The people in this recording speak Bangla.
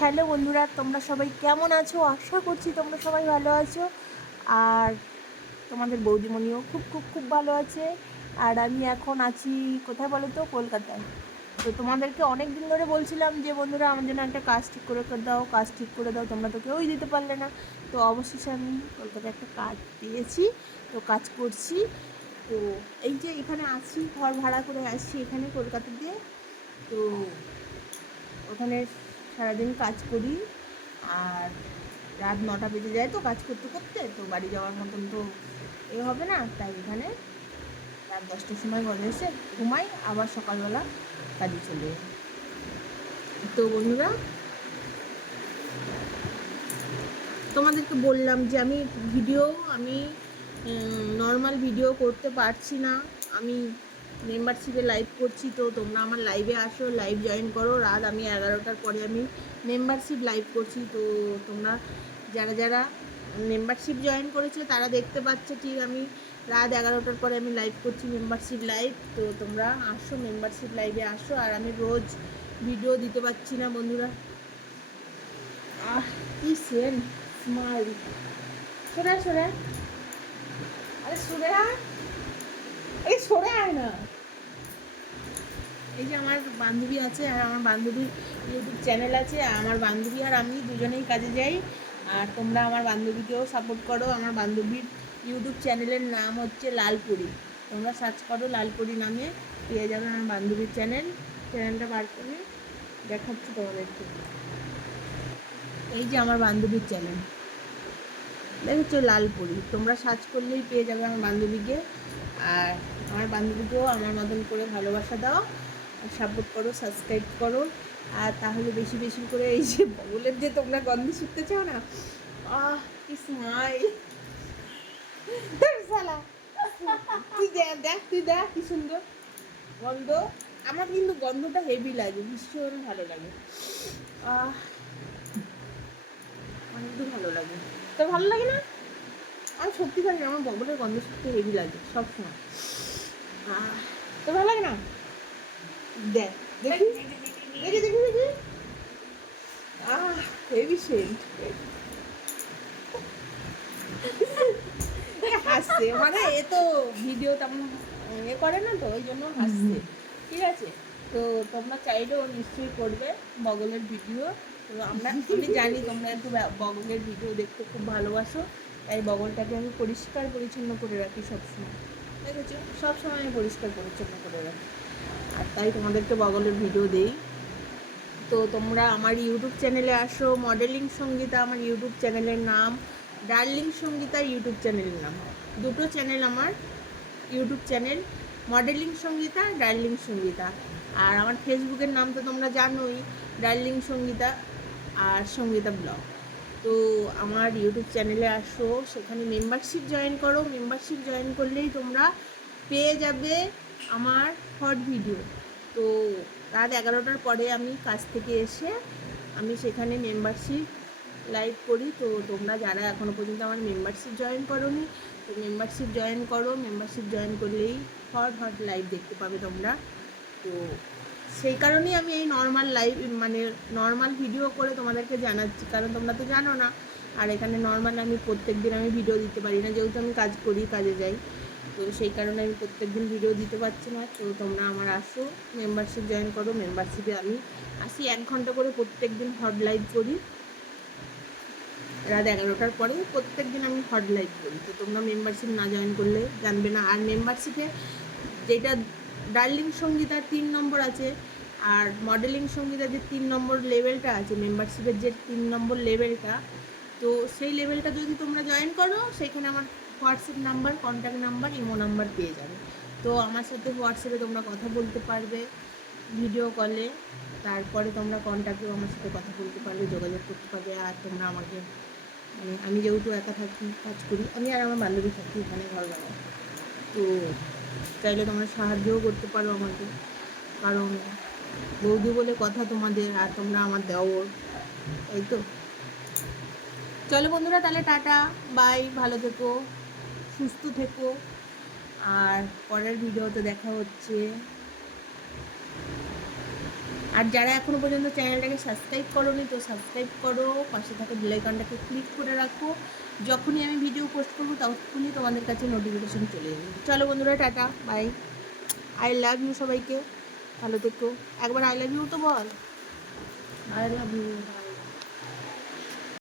হ্যালো বন্ধুরা, তোমরা সবাই কেমন আছো? আশা করছি তোমরা সবাই ভালো আছো। আর তোমাদের বৌদিমণিও খুব খুব খুব ভালো আছে। আর আমি এখন আছি, কোথায় বলো তো? কলকাতায়। তো তোমাদেরকে অনেক দিন ধরে বলছিলাম যে, বন্ধুরা, আমার জন্য একটা কাজ ঠিক করে দাও, কাজ ঠিক করে দাও, তোমরা তো কেউই দিতে পারলে না। তো অবশেষে আমি কলকাতায় একটা কাজ পেয়েছি, তো কাজ করছি। তো এই যে এখানে আছি, ঘর ভাড়া করে আসছি এখানে কলকাতাতে। তো ওখানে সারাদিন কাজ করি আর রাত নটা বেজে যায় তো কাজ করতে করতে, তো বাড়ি যাওয়ার মতন তো এ হবে না, তাই এখানে রাত দশটার সময় ঘরে এসে ঘুমাই, আবার সকালবেলা কাজে চলে তো বন্ধুরা, তোমাদেরকে বললাম যে আমি ভিডিও আমি নর্মাল ভিডিও করতে পারছি না, আমি মেম্বারশিপে লাইভ করছি তো তোমরা আমার লাইভে আসো লাইভ জয়েন করো। রাত আমি এগারোটার পরে আমি মেম্বারশিপ লাইভ করছি তো তোমরা যারা যারা মেম্বারশিপ জয়েন করেছে তারা দেখতে পাচ্ছে ঠিক আমি রাত এগারোটার পরে আমি লাইভ করছি মেম্বারশিপ লাইভ তো তোমরা আসো মেম্বারশিপ লাইভে আসো। আর আমি রোজ ভিডিও দিতে পারছি না বন্ধুরা। আহ, কি সেন স্মাইল সরে সরে। আরে সরে। এই সরে আয় না। এই যে আমার বান্ধবী আছে আর আমার বান্ধবীর ইউটিউব চ্যানেল আছে আমার বান্ধবী আর আমি দুজনেই কাজে যাই। আর তোমরা আমার বান্ধবীকেও সাপোর্ট করো। আমার বান্ধবীর ইউটিউব চ্যানেলের নাম হচ্ছে লালপুরি। তোমরা সার্চ করো লালপুরি নামে, পেয়ে যাবে আমার বান্ধবীর চ্যানেল। চ্যানেলটা বার করে দেখাচ্ছি তোমাদেরকে। এই যে আমার বান্ধবীর চ্যানেল। দেখেছ লালপুরি। তোমরা সার্চ করলেই পেয়ে যাবে আমার বান্ধবীকে। আর আমার বান্ধবীকেও আমার মতন করে ভালোবাসা দাও। আর সাপোর্ট করো সাবস্ক্রাইব করো। আর তাহলে বেশি বেশি করে এই যে বগলের যে তোমরা গন্ধ শিখতে চাও না আহ কি স্মাইল তুই দেখ দেখ তুই দেখ কি সুন্দর গন্ধ। আমার কিন্তু গন্ধটা হেভি লাগে ভীষণ ভালো লাগে। আহ আমার কিন্তু ভালো লাগে। তোর ভালো লাগে না? আমি সত্যি পারি আমার বগলের গন্ধ সত্যি হেভি লাগে সবসময়। তোর ভালো লাগে না? দেখ দেখি। দেখি দেখি দেখি। আহ হেভি সেন্ট হাসছে মানে এ তো ভিডিও তেমন এ করে না তো ওই জন্য হাসছে। ঠিক আছে তো তোমরা চাইলেও নিশ্চয়ই করবে বগলের ভিডিও তো আমরা আমি জানি তোমরা একটু বগলের ভিডিও দেখতে খুব ভালোবাসো। তাই বগলটাকে আমি পরিষ্কার পরিচ্ছন্ন করে রাখি সবসময়। দেখেছ? সবসময় আমি পরিষ্কার পরিচ্ছন্ন করে রাখি। আর তাই তোমাদেরকে বগলের ভিডিও দেই। তো তোমরা আমার ইউটিউব চ্যানেলে আসো। মডেলিং সঙ্গীতা আমার ইউটিউব চ্যানেলের নাম। ডার্লিং সঙ্গীতা ইউটিউব চ্যানেলের নাম। দুটো চ্যানেল আমার। YouTube channel modelling Sangeeta darling Sangeeta আর আমার ফেসবুকের নাম তো তোমরা জানোই। ডার্লিং সঙ্গীতা আর সঙ্গীতা ব্লগ তো আমার ইউটিউব চ্যানেলে আসো, সেখানে মেম্বারশিপ জয়েন করো। মেম্বারশিপ জয়েন করলেই তোমরা পেয়ে যাবে আমার হট ভিডিও তো রাত এগারোটার পরে আমি কাজ থেকে এসে আমি সেখানে মেম্বারশিপ লাইভ করি। তো তোমরা যারা এখনও পর্যন্ত আমার মেম্বারশিপ জয়েন করোনি, তো মেম্বারশিপ জয়েন করো। মেম্বারশিপ জয়েন করলেই হট হট লাইভ দেখতে পাবে তোমরা। তো সেই কারণেই আমি এই নর্মাল লাইভ মানে নর্মাল ভিডিও করে তোমাদেরকে জানাচ্ছি। কারণ তোমরা তো জানো না, আর এখানে নর্মাল আমি প্রত্যেক দিন আমি ভিডিও দিতে পারি না। যেহেতু আমি কাজ করি, কাজে যাই, তো সেই কারণে আমি প্রত্যেক দিন ভিডিও দিতে পারছি না। তো তোমরা আমার আসো মেম্বারশিপ জয়েন করো মেম্বারশিপে আমি আসি। এক ঘণ্টা করে প্রত্যেক দিন হট লাইভ করি। রাত এগারোটার পরে প্রত্যেক দিন আমি হট লাইভ করি। তো তোমরা মেম্বারশিপ না জয়েন করলে জানবে না। আর মেম্বারশিপে যেটা ডার্লিং সঙ্গীতার তিন নম্বর আছে, আর মডেলিং সঙ্গীতার যে তিন নম্বর লেভেলটা আছে, মেম্বারশিপের যে তিন নম্বর লেভেলটা, তো সেই লেভেলটা যদি তোমরা জয়েন করো, সেখানে আমার WhatsApp number contact number imo number পেয়ে যাবে। তো আমার সাথে হোয়াটসঅ্যাপে তোমরা কথা বলতে পারবে ভিডিও কলে তারপরে তোমরা কন্ট্যাক্টেও আমার সাথে কথা বলতে পারবে, যোগাযোগ করতে পারবে, আর তোমরা আমাকে মানে আমি যেহেতু একা থাকি, কাজ করি, আমি আর আমার বান্ধবী থাকি, এখানে ঘর বানাই। তো চাইলে তোমরা সাহায্যও করতে পারো আমাকে। কারণ বৌদি বলে কথা তোমাদের আর তোমরা আমার দেওর। এই তো। চলো বন্ধুরা, তাহলে টাটা, বাই, ভালো থেকো, সুস্থ থেকো। আর পরের ভিডিওতে দেখা হচ্ছে। আর যারা এখনও পর্যন্ত চ্যানেলটাকে সাবস্ক্রাইব করোনি, তো সাবস্ক্রাইব করো, পাশে থাকা বেলাইকনটাকে ক্লিক করে রাখো। যখনই আমি ভিডিও পোস্ট করব, তখনই তোমাদের কাছে নোটিফিকেশন চলে যাবে। চলো বন্ধুরা, tata bye I love you সবাইকে। ভালো থেকো। একবার আই লাভ ইউ তো বল। I love you